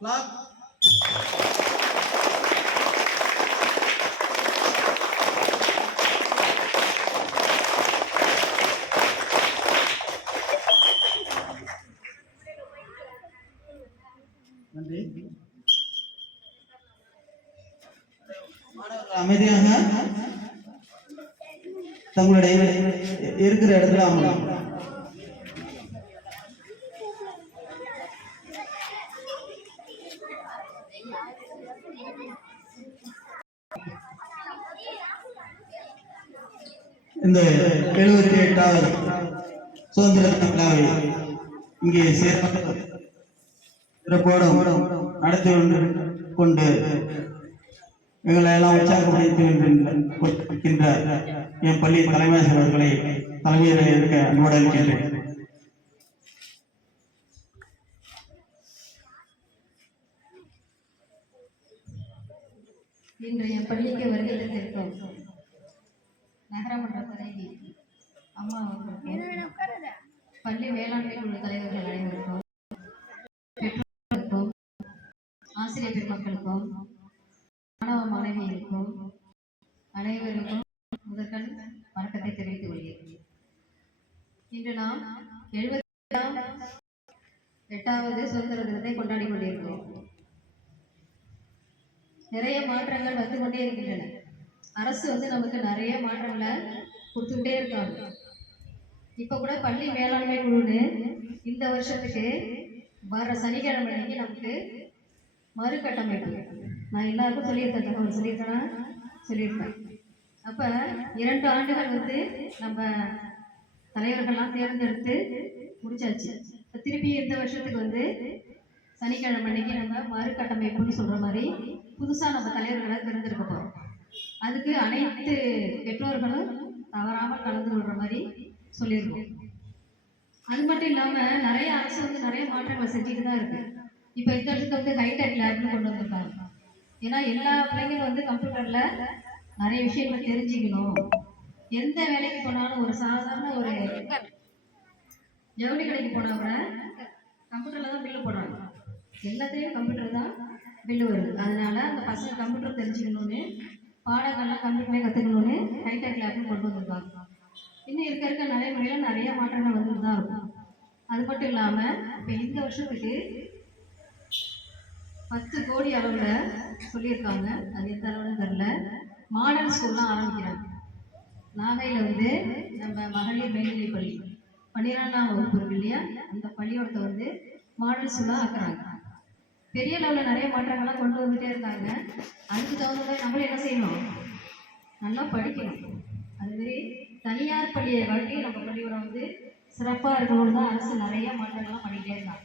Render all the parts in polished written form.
Clap. நன்றி. மாணவர்கள் அமைதியாக தங்களுடைய இருக்கிற இடத்துல அமரலாம். இந்த 78வது சுதந்திர தின விழாவை இங்கே சிறப்போடு நடத்தி கொண்டு எங்களை எல்லாம் உற்சாகப்படுத்துகின்ற என் பள்ளி தலைமை அவர்களை தலைமையில் இருக்க அன்போடு இருக்கின்றேன். இன்றைய பள்ளிக்கு வருகை தந்திருக்கும் நகரமன்ற தலைவி அம்மா அவர்களுக்கும், பள்ளி மேலாண்மை குழு தலைவர்கள் அனைவருக்கும், பெற்றோர்களுக்கும், ஆசிரியர் பெருமக்களுக்கும், மாணவ மாணவியருக்கும் அனைவருக்கும் முதற்கண் வணக்கத்தை தெரிவித்துக் கொள்கிறேன். இன்று நாம் 78வது சுதந்திர தினத்தை கொண்டாடி கொண்டிருக்கிறோம். நிறைய மாற்றங்கள் வந்து கொண்டே இருக்கின்றன. அரசு நமக்கு நிறைய மாற்றங்களை கொடுத்துக்கிட்டே இருக்காங்க. இப்போ கூட பள்ளி மேலாண்மை குழுன்னு இந்த வருஷத்துக்கு வர சனிக்கிழமை அன்னைக்கு நமக்கு மறுகட்டமைப்பு நான் எல்லாருக்கும் சொல்லியிருக்கேன், தகவல் சொல்லியிருப்பேன். அப்போ 2 ஆண்டுகள் நம்ம தலைவர்கள்லாம் தேர்ந்தெடுத்து முடிச்சாச்சு. இப்போ திருப்பி இந்த வருஷத்துக்கு சனிக்கிழமை அன்னைக்கு நம்ம மறுகட்டமைப்புன்னு சொல்கிற மாதிரி புதுசாக நம்ம தலைவர்களை தேர்ந்தெடுக்க போகிறோம். அதுக்கு அனைத்து பெற்றோர்களும் தவறாமல் கலந்து கொள்கிற மாதிரி சொல்லியிருக்கோம். அது மட்டும் இல்லாமல் நிறைய அரசு நிறைய மாற்றங்களை செஞ்சுட்டு தான் இருக்குது. இப்போ இந்த வருஷத்துக்கு ஹைடெக் லேப்னு கொண்டு வந்திருக்காங்க. ஏன்னா எல்லா பிள்ளைங்களும் கம்ப்யூட்டரில் நிறைய விஷயங்களை தெரிஞ்சுக்கணும். எந்த வேலைக்கு போனாலும் ஒரு சாதாரண ஒரு ஜவுளி கடைக்கு போனால் கூட கம்ப்யூட்டரில் தான் பில்லு போடுறாங்க. எல்லாத்தையும் கம்ப்யூட்டர் தான் பில்லு வருது. அதனால அந்த பசங்க கம்ப்யூட்டர் தெரிஞ்சுக்கணும்னு பாடங்கள்லாம் கம்ப்யூட்டரே கற்றுக்கணும்னு ஹைடெக் லேப்னு கொண்டு வந்திருக்காங்க. இன்னும் இருக்க நடைமுறையில் நிறைய மாற்றங்கள் வந்துட்டு தான் இருக்கும். அது மட்டும் இல்லாமல் இப்போ இந்த வருஷத்துக்கு 10 கோடி அளவில் சொல்லியிருக்காங்க. அது எந்த அளவுன்னு தெரில. மாடல் ஸ்கூல்லாம் ஆரம்பிக்கிறாங்க. நாகையில் நம்ம மகளிர் மேல்நிலை பள்ளி 12ஆம் வகுப்பு இருக்கு இல்லையா, அந்த பள்ளியோடத்தை மாடல் ஸ்கூலாக ஆக்குறாங்க. பெரிய லெவலில் நிறைய மாற்றங்கள்லாம் கொண்டு வந்துட்டே இருக்காங்க. அதுக்கு தகுந்த மாதிரி நம்மளும் என்ன செய்யணும், நல்லா படிக்கணும். அதுமாரி தனியார் பள்ளியை காட்டி நம்ம பள்ளியோட சிறப்பாக இருக்கணும்னு தான் அரசு நிறைய மாற்றங்கள்லாம் பண்ணிகிட்டே இருக்காங்க.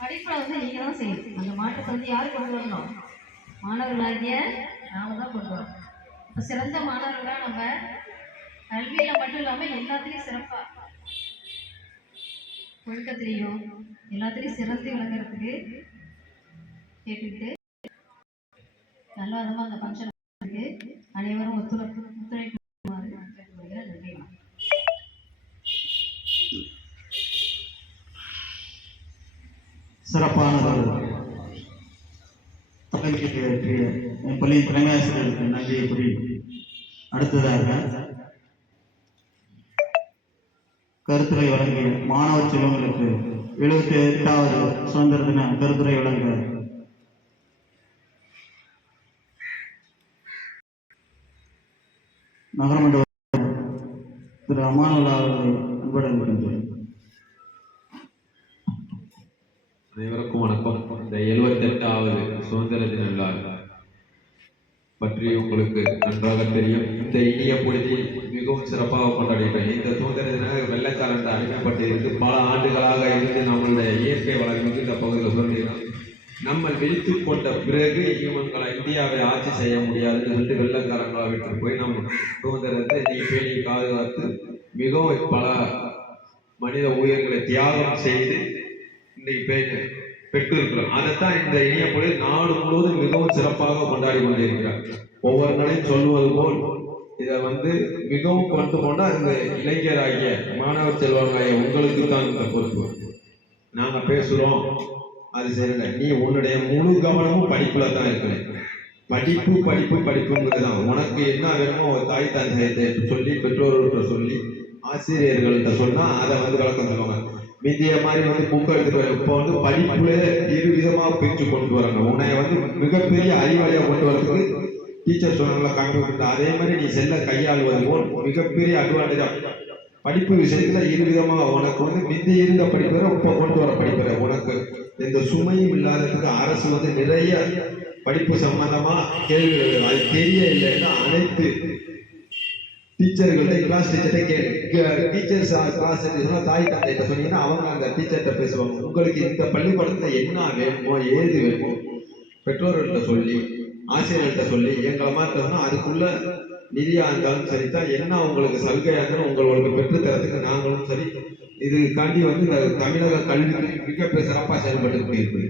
படிப்பில் நீங்கள் தான் செய்யணும். அந்த மாற்றத்தை யார் கொண்டு வரணும், மாணவர்களாகிய நாம தான் கொண்டு வரணும். இப்போ சிறந்த மாணவர்களாக நம்ம கல்வியில் மட்டும் இல்லாமல் எல்லாத்துலேயும் சிறப்பாக ஒழுக்கத்திலையும் எல்லாத்துலேயும் சிறந்து விளங்குறதுக்கு கேட்டுக்கிட்டு நல்ல விதமாக அந்த ஃபங்க்ஷன் அனைவரும் ஒத்துழைப்பு நன்றி. சிறப்பான என் பள்ளி தலைமை ஆசிரியருக்கு நன்றியை கூறி அடுத்ததாக கருத்துரை வழங்கிய மாணவ செல்வங்களுக்கு 78வது சுதந்திர தின கருத்துரை வழங்க நகரமன்ற திரு அமானுல்லா அவர்களை அன்புடன் வருகின்றேன். அனைவருக்கும் வணக்கம். இந்த 78வது சுதந்திர தின விழா பற்றி உங்களுக்கு நன்றாக தெரியும். இந்த இனிய பொழுதில் மிகவும் சிறப்பாக கொண்டாடுகிறோம். இந்த சுதந்திர தின வெள்ளைக்காரன் அடிமைப்பட்டு இருந்து பல ஆண்டுகளாக இருந்து நம்மளுடைய இயற்கை வளர்ந்து இந்த பகுதியில் சொல்லிடுறோம். நம்ம விழித்து கொண்ட பிறகு இவங்களை இந்தியாவை ஆட்சி செய்ய முடியாதுன்னு சொல்லிட்டு வெள்ளைக்காரங்களா விட்டு போய் நம்ம சுதந்திரத்தை நீ பேணி பாதுகாத்து மிகவும் பல மனித உயிர்களை தியாகம் செய்து இன்னைக்கு பெற்றிருக்கிறோம். அதைத்தான் இந்த இனிய பொழுது நாடு முழுவதும் மிகவும் சிறப்பாக கொண்டாடி கொண்டிருக்கிறார். ஒவ்வொரு நாளையும் சொல்லுவது போல் இதை மிகவும் கொண்டு போனா இந்த இளைஞராகிய மாணவர் செல்வங்களாகிய உங்களுக்கு தான் இந்த பொறுப்பு. நாங்க பேசுறோம், அது சரியில்லை. நீ உன்னுடைய முழு கவனமும் படிப்புல தான் இருக்கு. படிப்பு படிப்பு படிப்புங்கிறது தான். உனக்கு என்ன வேணுமோ தாய் தந்தையத்தை சொல்லி, பெற்றோர்கள்ட்ட சொல்லி, ஆசிரியர்கள்ட்ட சொன்னா அதை விளக்கம் சொல்லுவாங்க. மீதிய மாதிரி புக் எடுத்துட்டு வர இப்போ படிப்புல இரு விதமா பிரிச்சு கொண்டு வராங்க. உன்னை மிகப்பெரிய அறிவாளியா கொண்டு வரதுக்கு டீச்சர் சொன்னாங்களா கம்ப்யூட்டர், அதே மாதிரி நீ செல்ல கையாளுவது போல் மிகப்பெரிய அட்வான்டேஜா படிப்பு விஷயத்துல இரு விதமா உனக்கு மிந்தி இருந்த படிப்பை இப்போ கொண்டு வர படிப்பை உனக்கு எந்த சுமையும் இல்லாததுக்கு அரசு நிறைய படிப்பு சம்பந்தமா கேள்விகள் அது தெரிய இல்லைன்னா அனைத்து டீச்சர்கள்ட்ட கிளாஸ் டீச்சர்கிட்ட டீச்சர்ஸ் கிளாஸ் தாய் தந்தைகிட்ட சொன்னீங்கன்னா அவங்க அந்த டீச்சர்கிட்ட பேசுவாங்க. உங்களுக்கு இந்த பள்ளிக்கூடத்துல என்ன வேணுமோ ஏது வேணுமோ பெற்றோர்கள்ட்ட சொல்லி ஆசிரியர்கள்ட்ட சொல்லி எங்களை மாதிரி அதுக்குள்ள நிதியா இருந்தாலும் சரிதான், என்ன உங்களுக்கு சலுகையா இருந்தாலும் உங்களுக்கு பெற்றுத்தரத்துக்கு நாங்களும் சரி இதுக்காண்டி இந்த தமிழக கல்வி மிக சிறப்பா செயல்பட்டு இருக்கு.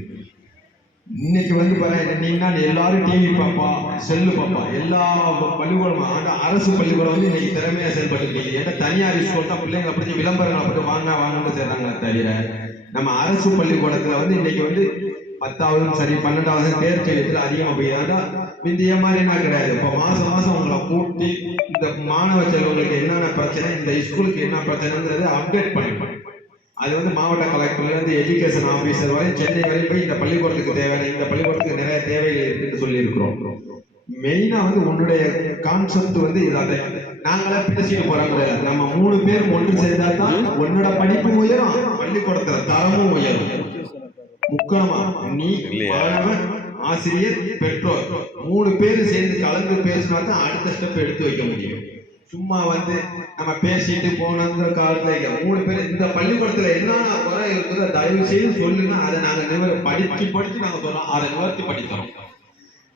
இன்னைக்கு பாருங்கன்னா எல்லாரும் டிவி பாப்பா செல்லு பாப்பா எல்லா பள்ளிக்கூடம் அரசு பள்ளிக்கூடம் இன்னைக்கு திறமையா செயல்பட்டு. ஏன்னா தனியார் ஸ்கூல் தான் பிள்ளைங்களை அப்படி விளம்பரங்களை அப்படி வாங்கன்னு செய்றாங்களே தவிர நம்ம அரசு பள்ளிக்கூடத்துல இன்னைக்கு 10வது சரி 12வது தேர்ச்சி எழுத்துல அதிகமா போய் முந்தைய மாதிரி என்ன கிடையாது. இப்போ மாசம் உங்களை கூட்டி இந்த மாணவ செல்வங்களுக்கு என்னென்ன பிரச்சனை, இந்த ஸ்கூலுக்கு என்ன பிரச்சனைங்கிறது அப்டேட் பண்ணிப்பாங்க. அது மாவட்ட கலெக்டர்ல இருந்து எஜுகேஷன் ஆபீசர் வரை சென்னை வரை போய் இந்த பள்ளிக்கூடத்துக்கு தேவையான இந்த பள்ளிக்கூடத்துக்கு நிறைய தேவைகள் இருக்குன்னு சொல்லி இருக்கிறோம். மெயினா உன்னுடைய கான்செப்ட் இதாத நாங்களே பேசிட்டு போறாங்க. நம்ம 3 பேர் ஒன்று சேர்ந்தா தான் உன்னோட படிப்பு உயரும், பள்ளிக்கூடத்துல தரமும் உயரும். முக்கியமா நீ மாணவன் ஆசிரியர் பெற்றோர் 3 பேர் சேர்ந்து கலந்து பேசினா தான் அடுத்த ஸ்டெப் எடுத்து வைக்க முடியும். சும்மா நம்ம பேசிட்டு போனோங்கிற காலத்துல 3 பேர் இந்த பள்ளிக்கூடத்துல என்னென்ன குறை இருக்குதோ தயவு செய்து சொல்லுங்க. அதை நாங்க படிச்சு நாங்க சொல்றோம், அதை நிவர்த்தி படிக்கிறோம்.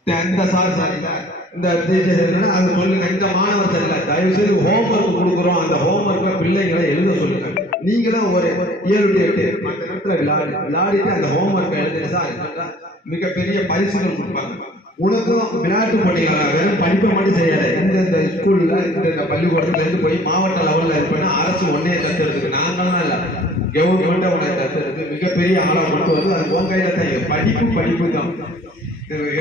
இந்த சார் சரியில்லை, இந்த டீச்சர் அதை சொல்லுங்க, இந்த மாணவர் சரியில்லை, தயவு செய்து ஹோம்ஒர்க் கொடுக்குறோம், அந்த ஹோம்ஒர்க்கை பிள்ளைங்களை எழுத சொல்லுங்க. நீங்களும் ஒரு 7 to 8 மற்ற நேரத்துல விளையாடிட்டு அந்த ஹோம்ஒர்க்கை எழுதுங்க சார், மிகப்பெரிய பரிசுகள் கொடுப்பாங்க. உனக்கும் விளையாட்டு போட்டிகளா வெறும் படிப்பை மட்டும் செய்யாத. இந்த ஸ்கூல்ல இந்த பள்ளிக்கூடத்துல இருந்து போய் மாவட்ட லெவல்ல இருப்பேன்னா அரசு ஒன்னே தத்துறதுக்கு நாங்களாம் இல்ல, கவர்மெண்ட் உன்னை தத்துறதுக்கு மிகப்பெரிய ஆளா கொண்டு அது உன் கையில தான். படிப்பு தான்.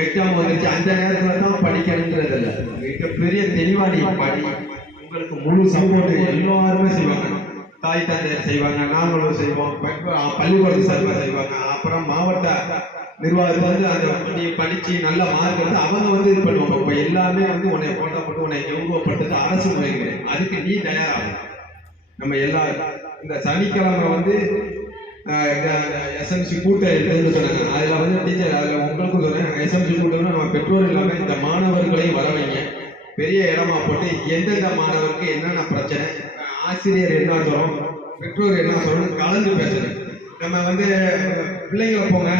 எக்ஸாம் வந்துச்சு அந்த நேரத்துல தான் படிக்கணுன்றது இல்லை, மிகப்பெரிய தெளிவா நீ படி. உங்களுக்கு முழு சப்போர்ட் எல்லாருமே செய்வாங்க. தாய் தந்தையர் செய்வாங்க, நாங்களும் செய்வோம், பள்ளிக்கூடத்து சார்பாக செய்வாங்க. அப்புறம் மாவட்ட நிர்வாகத்துல அந்த நீ படிச்சு நல்ல மார்க் எடுத்து அவங்க இது பண்ணுவாங்க. இப்ப எல்லாமே உன்னை போட்டா போட்டு உன்னை கௌரவப்படுத்துறது அரசு முறைகள். அதுக்கு நீ தயாராகும். நம்ம எல்லாரும் இந்த சனிக்கிழமை எஸ்எம்சி கூட்டம் இருக்குன்னு சொன்னாங்க. அதுல டீச்சர் அதுல உங்களுக்கும் சொன்னேன், எஸ்எம்சி கூட்டம்னா நம்ம பெற்றோர் இல்லாம இந்த மாணவர்களையும் வர வைங்க, பெரிய இடமா போட்டு எந்தெந்த மாணவருக்கு என்னென்ன பிரச்சனை, ஆசிரியர் என்ன சொல்லணும், பெற்றோர் என்ன சொல்லணும் கலந்து பேசணும். நம்ம பிள்ளைங்களை போங்க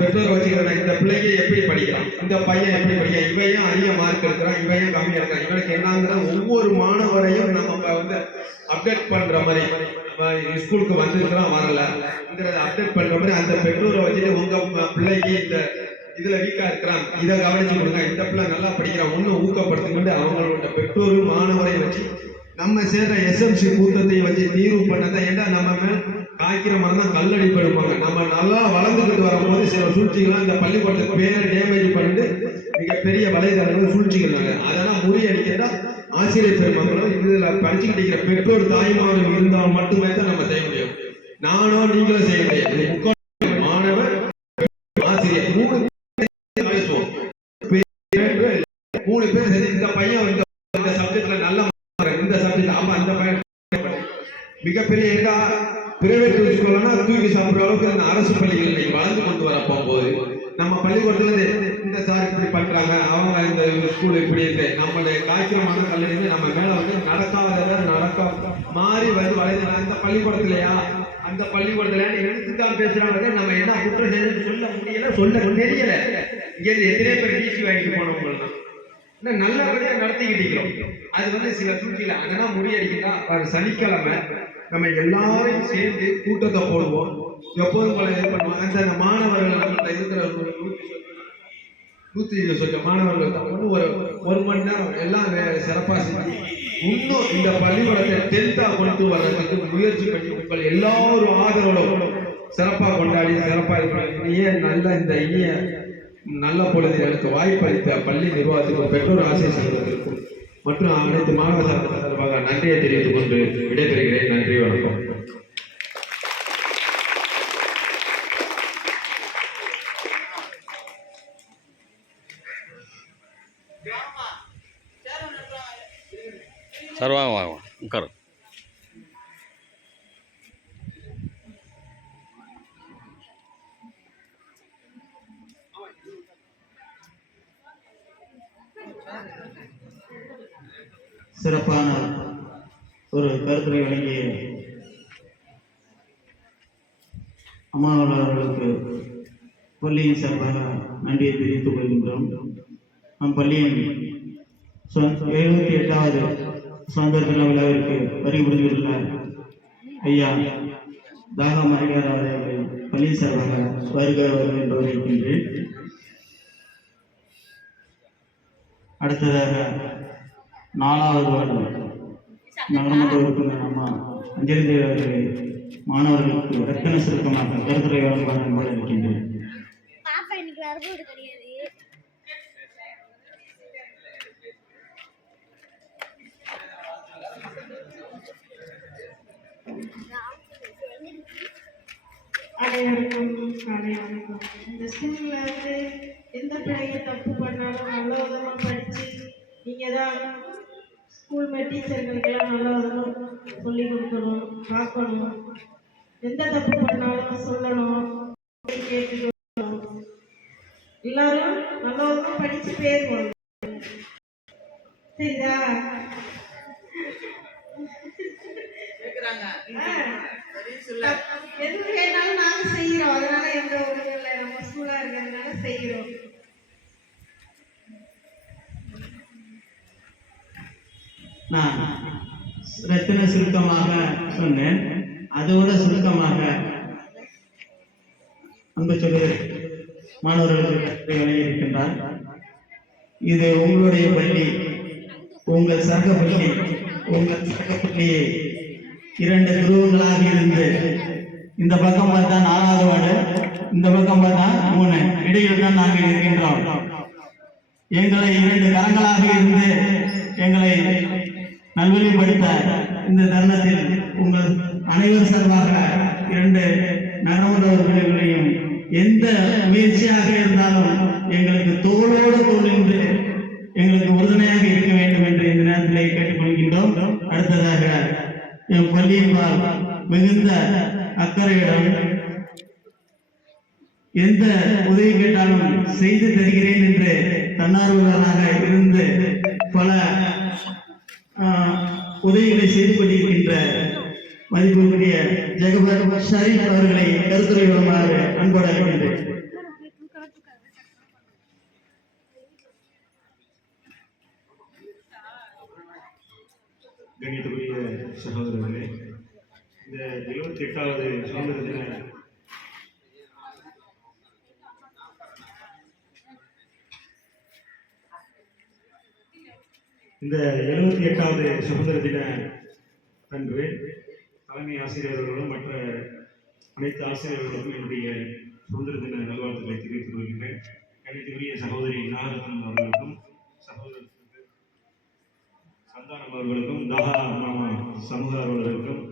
பெற்றோர் வச்சுக்கிறோம், இந்த பிள்ளைங்க எப்படி படிக்கிறான், இந்த பையன் எப்படி படிக்கிறான், இவையும் அதிக மார்க் எடுக்கிறான், இவையும் கம்மியா இருக்கான், இவனுக்கு என்னங்கிற ஒவ்வொரு மாணவரையும் நம்ம அப்டேட் பண்ற மாதிரி ஸ்கூலுக்கு வந்திருக்கிறான் வரலங்கிறத அப்டேட் பண்ற மாதிரி அந்த பெற்றோரை வச்சுட்டு உங்க பிள்ளைக்கு இந்த இதுல வீக்கா இருக்கிறான், இதை கவனிச்சு கொடுங்க, இந்த பிள்ளை நல்லா படிக்கிறான், ஒன்னும் ஊக்கப்படுத்துங்க. அவங்களோட பெற்றோரும் மாணவரை வச்சு நம்ம சேர்ற எஸ்எம்சி கூட்டத்தை வச்சு தீர்வு பண்ணதான். ஏன்னா நம்ம காய்க்கிற மரம் தான் கல்லடி படுப்பாங்க. நம்ம நல்லா வளர்ந்துக்கிட்டு வரும்போது சில சூழ்ச்சிகள்லாம் இந்த பள்ளிக்கூடத்துக்கு பேரை டேமேஜ் பண்ணிட்டு மிகப்பெரிய வலைதளங்கள் சூழ்ச்சிகள் அதெல்லாம் முறியடிக்கிறதா ஆசிரியர் பெருமக்களும் இதுல படிச்சுக்கிட்டு இருக்கிற பெற்றோர் தாய்மாரும் இருந்தால் மட்டுமே தான் நம்ம செய்ய முடியும். நானோ நீங்களும் செய்ய முடியாது. மாணவர் ஆசிரியர் 3 பேசுவோம், 3 பேர் சரி இந்த பையன் இந்த சப்ஜெக்ட்ல நல்ல இந்த சப்ஜெக்ட் ஆமா அந்த பையன் மிகப்பெரிய பிரைவேட் ஸ்கூல்னா தூக்கி சாப்பிடுற அளவுக்கு அந்த அரசு பள்ளிகள் வளர்ந்து கொண்டு வர போகும்போது நம்ம பள்ளிக்கூடத்துல இந்த சார் இப்படி பண்றாங்க, அவங்க இந்த ஸ்கூல் இப்படி இருக்கு, நம்மளுடைய காய்ச்சலமான கல்லூரி நம்ம மேல நடக்க மாறி வளைந்து அந்த பள்ளிக்கூடத்துலயா அந்த பள்ளிக்கூடத்துல எடுத்துதான் பேசுறாங்க. நம்ம என்ன குற்றம் செய்யணும்னு சொல்ல முடியல, சொல்ல தெரியல. இங்க இருந்து எத்தனை பேர் டிசி வாங்கிட்டு போனவங்க நல்லபடியா நடத்திக்கிட்டு இருக்கிறோம். அது சில சூழ்ச்சியில அதெல்லாம் முறியடிக்கிறா. சனிக்கிழமை நம்ம எல்லாரையும் சேர்ந்து கூட்டத்தை போடுவோம். எப்போதும் போல இது பண்ணுவோம். அந்த மாணவர்கள் நம்மகிட்ட இருக்கிற 120 மாணவர்கள் ஒரு மணி நேரம் எல்லாம் சிறப்பா செஞ்சு இன்னும் இந்த பள்ளிக்கூடத்தை 10th கொண்டு வர்றதுக்கு முயற்சி பண்ணி உங்கள் எல்லாரும் ஆதரவோட சிறப்பாக கொண்டாடி சிறப்பாக இந்த இனிய நல்ல பொழுது எனக்கு வாய்ப்பளித்த பள்ளி நிர்வாகத்திற்கும் பெற்றோர் ஆசிரியர்களுக்கும் மற்றும் அனைத்து மாணவ சார்பாக நன்றியை தெரிவித்துக் கொண்டு விடைபெறுகிறேன். நன்றி, வணக்கம். சார் வாங்க வாங்க உட்காரு. சிறப்பான ஒரு கருத்துரை வழங்கிய அம்மாவர்களுக்கு பள்ளியின் சார்பாக நன்றியை தெரிவித்துக் கொள்கின்றோம். நம் பள்ளியின் 78வது சுதந்திர தின விழாவிற்கு வருகை புரிந்துள்ள ஐயா தாகம் அறிஞர் அவர்களை பள்ளி சார்பாக வருகிறவர் என்று வரவேற்கின்றேன். அடுத்ததாக 4வது வார்டு நகரமன்ற உறுப்பினர் அம்மா அஞ்சலி தேவி அவர்களை மாணவர்களுக்கு ரத்தின சுருக்கமாக கருத்துரை வழங்குவார் என்பதை இருக்கின்றேன். அனைவருக்கும் காலை வணக்கம். இந்த ஸ்கூல்ல வந்து எந்த பிள்ளைங்க தப்பு பண்ணாலும் நல்ல விதமா படிச்சு நீங்க தான் ஸ்கூல் டீச்சர்களுக்கெல்லாம் நல்ல விதமா சொல்லி கொடுக்கணும், பார்க்கணும். எந்த தப்பு பண்ணாலும் சொல்லணும், கேட்டுக்கணும். எல்லாரும் நல்ல விதமா படிச்சு பேர் போடணும். சரிதா? எது வேணாலும் நாங்க செய்யறோம். அதனால எந்த ஒழுங்கும் இல்லை. நம்ம ஸ்கூலா இருக்கிறதுனால செய்யறோம். நான் ரத்தின சுருக்கமாக சொன்னேன். அதோட சுருக்கமாக அன்பு சொல்லி மாணவர்களுக்கு வழங்கியிருக்கின்றார். இது உங்களுடைய பள்ளி, உங்கள் சக பள்ளி. உங்கள் சக பள்ளியை 2 துருவங்களாக இருந்து இந்த பக்கம் பார்த்தா 4வது வார்டு, இந்த பக்கம் பார்த்தா 3, இடையில் தான் நாங்கள் இருக்கின்றோம். எங்களை 2 கரங்களாக இருந்து எங்களை நல்வழிப்படுத்த இந்த தருணத்தில் உங்கள் அனைவர் சார்பாக 2 நகரமன்ற உறுப்பினர்களையும் எந்த முயற்சியாக இருந்தாலும் எங்களுக்கு தோளோடு தோள் என்று எங்களுக்கு உறுதுணையாக இருக்க வேண்டும் என்று இந்த நேரத்தில் கேட்டுக்கொள்கின்றோம். அடுத்ததாக என் பள்ளியின்பால் மிகுந்த அக்கறையுடன் எந்த உதவி கேட்டாலும் செய்து தருகிறேன் என்று தன்னார்வலராக இருந்து பல உதவிகளை செய்து கொண்டிருக்கின்ற மதிப்புக்குரிய ஜெகபர் ஷரீப் அவர்களை கருத்துரை வருமாறு அன்போடு அழைக்கின்றேன். கணியத்துக்குரிய சகோதரர்களே, இந்த 78வது சுதந்திர தின சுதந்திர தின அன்று தலைமை ஆசிரியர்களும் மற்ற அனைத்து ஆசிரியர்களுக்கும் என்னுடைய சுதந்திர தின நல்வாழ்த்துக்களை தெரிவித்துக் கொள்கின்றேன். கணியத்துக்குரிய சகோதரி நாகரத்னம் அவர்களுக்கும் சகோதரர் சந்தானம் அவர்களுக்கும் தாகா மாமா சமூக அவர்களுக்கும்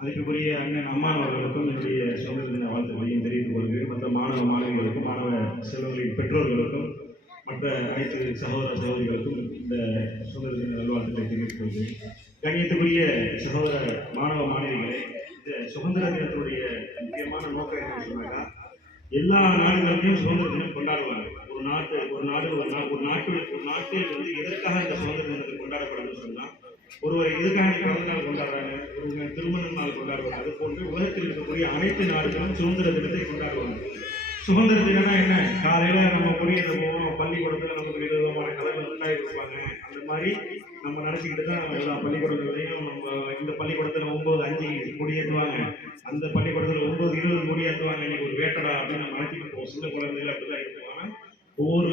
மதிப்புக்குரிய அண்ணன் அம்மான் அவர்களுக்கும் என்னுடைய சுதந்திர தின வாழ்த்துக்களையும் தெரிவித்துக் கொள்கிறேன். மற்ற மாணவ மாணவிகளுக்கும் மாணவ செல்வங்களின் பெற்றோர்களுக்கும் மற்ற அனைத்து சகோதர சகோதரிகளுக்கும் இந்த சுதந்திர தின நல்வாழ்த்துக்களை தெரிவித்துக் கொள்கிறேன். கண்ணியத்துக்குரிய சகோதர மாணவ மாணவிகளே, இந்த சுதந்திர தினத்தினுடைய முக்கியமான நோக்கம் என்ன சொன்னாக்கா, எல்லா நாடுகளிலும் சுதந்திர தினம் கொண்டாடுவாங்க. ஒரு நாட்டில் வந்து எதற்காக இந்த சுதந்திர தினத்தை கொண்டாடப்படுதுன்னு சொன்னா, ஒருவர் எதுக்காக பிறந்த நாள் கொண்டாடுறாங்க, ஒரு திருமண நாள் கொண்டாடுவாங்க. அது போன்று உலகத்தில் இருக்கக்கூடிய அனைத்து நாடுகளும் சுதந்திர தினத்தை கொண்டாடுவாங்க. சுதந்திர தினம்னா என்ன? காலையில நம்ம கொடியேற்ற போவோம், பள்ளிக்கூடத்துல நமக்கு விதமான கலைகள் உண்டாயிருப்பாங்க. அந்த மாதிரி நம்ம நினைச்சுக்கிட்டு தான் நம்ம எல்லா பள்ளிக்கூடங்களையும் நம்ம இந்த பள்ளிக்கூடத்துல 9:05 கொடியேற்றுவாங்க, அந்த பள்ளிக்கூடத்துல 9:20 கொடியேற்றுவாங்க. இன்னைக்கு ஒரு வேட்டடா அப்படின்னு நம்ம நினைச்சிட்டு போவோம். சின்ன குழந்தைகள் அப்படிதான் இருக்குவாங்க. ஒவ்வொரு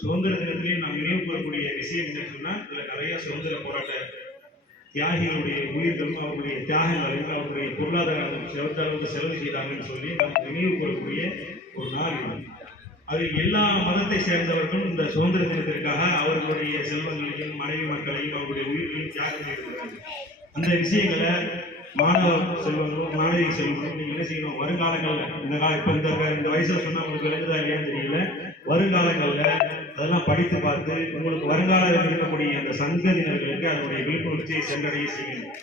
சுதந்திர தினத்திலையும் நாம் நினைவு கூறக்கூடிய விஷயம் என்ன சொன்னா, இதுல நிறைய சுதந்திர போராட்ட தியாகிகளுடைய உயிர்களும் அவருடைய தியாகங்களையும் அவருடைய பொருளாதாரம் செலவு செய்தாங்கன்னு சொல்லி நாம் நினைவு கூறக்கூடிய ஒரு நாள் இது. அது எல்லா மதத்தை சேர்ந்தவர்களும் இந்த சுதந்திர தினத்திற்காக அவர்களுடைய செல்வங்களையும் மனைவி மக்களையும் அவருடைய உயிர்களையும் தியாகம் செய்திருக்கிறார்கள். அந்த விஷயங்களை மாணவ செல்வங்களும் மாணவி செல்வங்களும் நீங்க என்ன செய்யணும், வருங்காலங்களில் இந்த வயசுல சொன்னா உங்களுக்கு விளைஞ்சதா இல்லையான்னு தெரியல, வருங்காலங்களில் அதெல்லாம் படித்து பார்த்து உங்களுக்கு வருங்காலத்தில் இருக்கக்கூடிய அந்த சங்கதியினர்களுக்கு அதனுடைய விழிப்புணர்ச்சியை சென்றடைய செய்யணும்.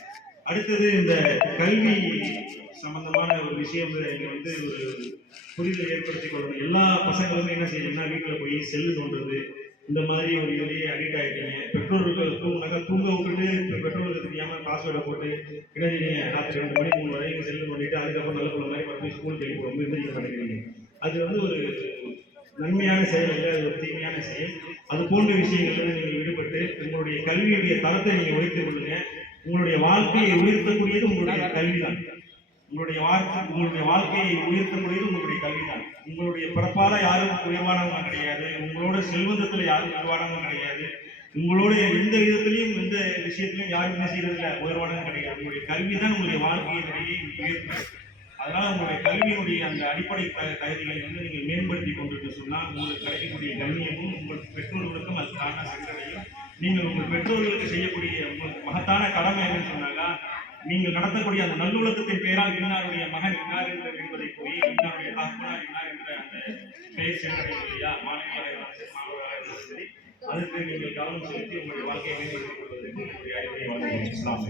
அடுத்தது இந்த கல்வி சம்பந்தமான ஒரு விஷயம் இங்க ஒரு புரிதல் ஏற்படுத்திக் கொள்ளணும். எல்லா பசங்களுமே என்ன செய்யணும்னா வீட்டில் போய் செல்லு தோன்றது இந்த மாதிரி ஒரு இதுலேயே அடிக்ட் ஆகிட்டீங்க. பெற்றோர்கள் தூங்க விட்டுட்டு பெற்றோர்களுக்கு தெரியாம பாஸ்வேர்டை போட்டு என்ன செய்யுங்க, ராத்திரி 2 மணி 3 வரைக்கும் செல்லு பண்ணிட்டு அதுக்கப்புறம் நல்ல பிள்ளை மாதிரி பத்து ஸ்கூலுக்கு எழுப்பி ரொம்ப எந்திரிக்க மாட்டேங்கிறீங்க. அது ஒரு நன்மையான செயல் இல்லை, அது ஒரு தீமையான செயல். அது போன்ற விஷயங்கள்ல நீங்கள் விடுபட்டு உங்களுடைய கல்வியுடைய தரத்தை நீங்கள் உயர்த்திக் கொள்ளுங்க. உங்களுடைய வாழ்க்கையை உயர்த்தக்கூடியது உங்களுடைய கல்விதான். உங்களுடைய வாழ்க்கையை உயர்த்தக்கூடியது உங்களுடைய கல்விதான். உங்களுடைய பிறப்பால யாரும் உயர்வானவங்க கிடையாது, உங்களோட செல்வந்தத்துல யாரும் உயர்வானவங்க கிடையாது, உங்களுடைய எந்த விதத்திலையும் எந்த விஷயத்திலையும் யாரும் என்ன செய்யறதில்ல உயர்வானவங்க கிடையாது. உங்களுடைய கல்விதான் உங்களுடைய வாழ்க்கையினுடைய உயர்வு. அதனால உங்களுடைய கல்வியினுடைய அந்த அடிப்படை தகுதிகளை நீங்கள் மேம்படுத்தி கொண்டு சொன்னா உங்களுக்கு கிடைக்கக்கூடிய கண்ணியமும் உங்கள் பெற்றோர்களுக்கும் அதுக்கான சென்றடையும். நீங்கள் உங்கள் பெற்றோர்களுக்கு செய்யக்கூடிய மகத்தான கடமை என்னன்னு சொன்னாக்கா, நீங்கள் நடத்தக்கூடிய அந்த நல்லுலகத்தின் பெயரால் இன்னாருடைய மகன் இன்னார் என்பதை போய் இன்னாருடைய தகப்பனார் இன்னார் என்ற அந்த பெயர் சென்றடையும் இல்லையா, மாணவியாக இருந்தாலும் சரி, அதுக்கு நீங்கள் கவனம் செலுத்தி உங்களுடைய வாழ்க்கையை மேம்படுத்திக் கொள்வதற்கு உங்களுடைய அறிவுரை வாழ்க்கை இஸ்லாம்.